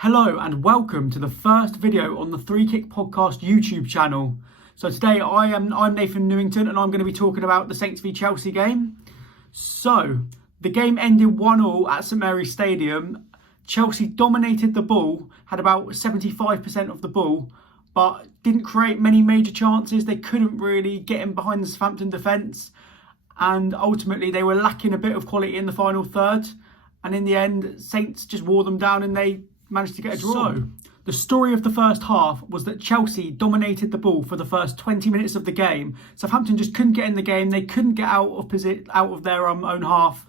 Hello and welcome to the first video on the Three Kick Podcast YouTube channel. So today I'm Nathan Newington and I'm going to be talking about the Saints v Chelsea game. So the game ended 1-1 at St Mary's Stadium. Chelsea dominated the ball, had about 75% of the ball, but didn't create many major chances. They couldn't really get in behind the Southampton defence, and ultimately they were lacking a bit of quality in the final third. And in the end, Saints just wore them down and they managed to get a draw. So, the story of the first half was that Chelsea dominated the ball for the first 20 minutes of the game. Southampton just couldn't get in the game. They couldn't get out of their own half.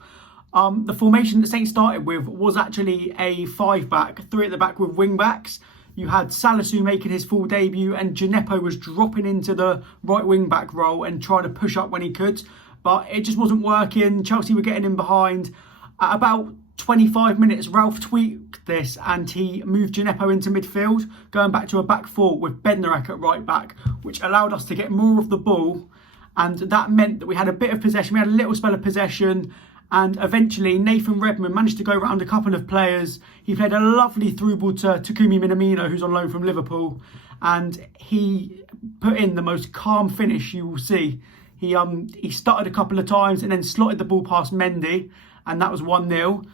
The formation that Saints started with was actually a 5-back, 3 at the back with wing-backs. You had Salisu making his full debut and Gineppo was dropping into the right wing-back role and trying to push up when he could. But it just wasn't working. Chelsea were getting in behind. At about 25 minutes, Ralph tweaked this and he moved Gineppo into midfield, going back to a back four with Bednarek at right back, which allowed us to get more of the ball. And that meant that we had a bit of possession. We had a little spell of possession. And eventually, Nathan Redmond managed to go around a couple of players. He played a lovely through ball to Takumi Minamino, who's on loan from Liverpool. And he put in the most calm finish you will see. He stuttered a couple of times and then slotted the ball past Mendy. And that was 1-0.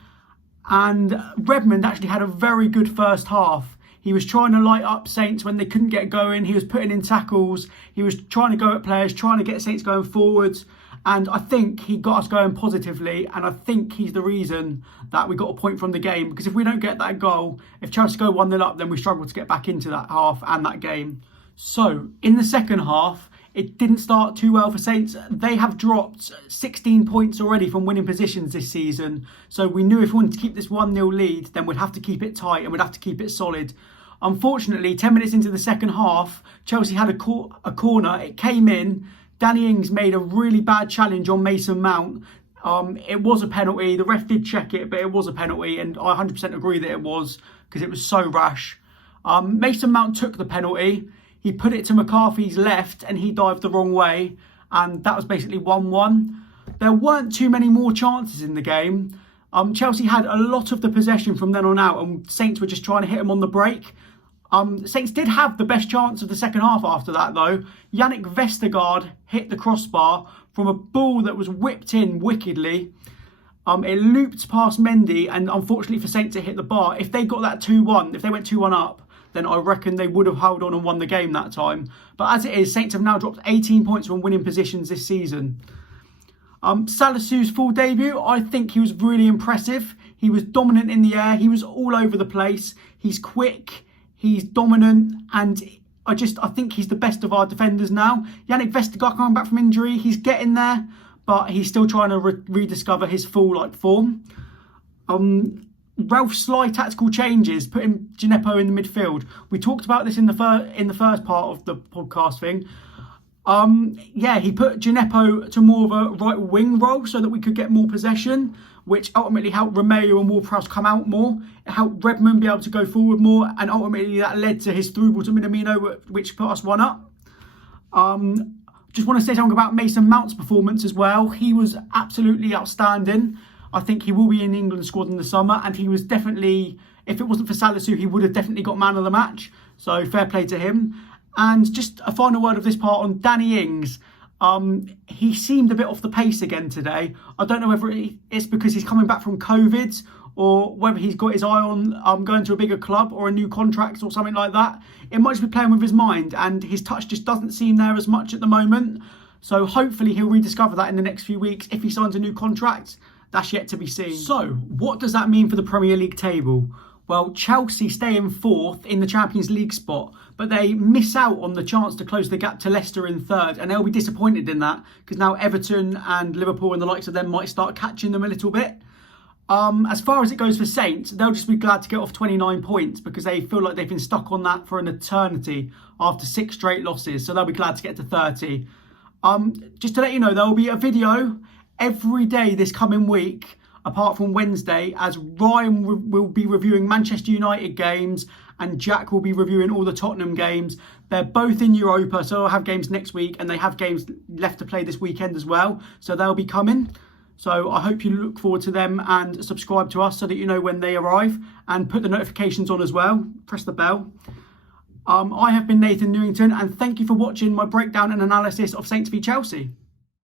And Redmond actually had a very good first half. He was trying to light up Saints when they couldn't get going. He was putting in tackles. He was trying to go at players, trying to get Saints going forwards. And I think he got us going positively. And I think he's the reason that we got a point from the game. Because if we don't get that goal, if Chelsea go 1-0 up, then we struggle to get back into that half and that game. So in the second half, it didn't start too well for Saints. They have dropped 16 points already from winning positions this season. So we knew if we wanted to keep this 1-0 lead, then we'd have to keep it tight and we'd have to keep it solid. Unfortunately, 10 minutes into the second half, Chelsea had a corner. It came in. Danny Ings made a really bad challenge on Mason Mount. It was a penalty. The ref did check it, but it was a penalty. And I 100% agree that it was, because it was so rash. Mason Mount took the penalty. He put it to McCarthy's left and he dived the wrong way. And that was basically 1-1. There weren't too many more chances in the game. Chelsea had a lot of the possession from then on out and Saints were just trying to hit them on the break. Saints did have the best chance of the second half after that though. Yannick Vestergaard hit the crossbar from a ball that was whipped in wickedly. It looped past Mendy and unfortunately for Saints it hit the bar. If they got that 2-1, if they went 2-1 up, then I reckon they would have held on and won the game that time. But as it is, Saints have now dropped 18 points from winning positions this season. Salisu's full debut, I think he was really impressive. He was dominant in the air. He was all over the place. He's quick. He's dominant. And I think he's the best of our defenders now. Yannick Vestergaard coming back from injury. He's getting there, but he's still trying to rediscover his full form. Ralph's sly tactical changes, putting Gineppo in the midfield. We talked about this in the first part of the podcast thing. He put Gineppo to more of a right wing role so that we could get more possession, which ultimately helped Romeo and Ward-Prowse come out more. It helped Redmond be able to go forward more, and ultimately that led to his through ball to Minamino, which put us 1 up. Just want to say something about Mason Mount's performance as well. He was absolutely outstanding. I think he will be in the England squad in the summer, and he was definitely, if it wasn't for Salisu, he would have definitely got man of the match. So fair play to him. And just a final word of this part on Danny Ings. He seemed a bit off the pace again today. I don't know whether it's because he's coming back from COVID or whether he's got his eye on going to a bigger club or a new contract or something like that. It might just be playing with his mind, and his touch just doesn't seem there as much at the moment. So hopefully he'll rediscover that in the next few weeks if he signs a new contract. That's yet to be seen. So, what does that mean for the Premier League table? Well, Chelsea stay in 4th in the Champions League spot, but they miss out on the chance to close the gap to Leicester in 3rd, and they'll be disappointed in that, because now Everton and Liverpool and the likes of them might start catching them a little bit. As far as it goes for Saints, they'll just be glad to get off 29 points, because they feel like they've been stuck on that for an eternity after 6 straight losses, so they'll be glad to get to 30. Just to let you know, there will be a video every day this coming week, apart from Wednesday, as Ryan will be reviewing Manchester United games and Jack will be reviewing all the Tottenham games. They're both in Europa, so they'll have games next week and they have games left to play this weekend as well. So they'll be coming. So I hope you look forward to them and subscribe to us so that you know when they arrive, and put the notifications on as well. Press the bell. I have been Nathan Newington, and thank you for watching my breakdown and analysis of Saints v Chelsea.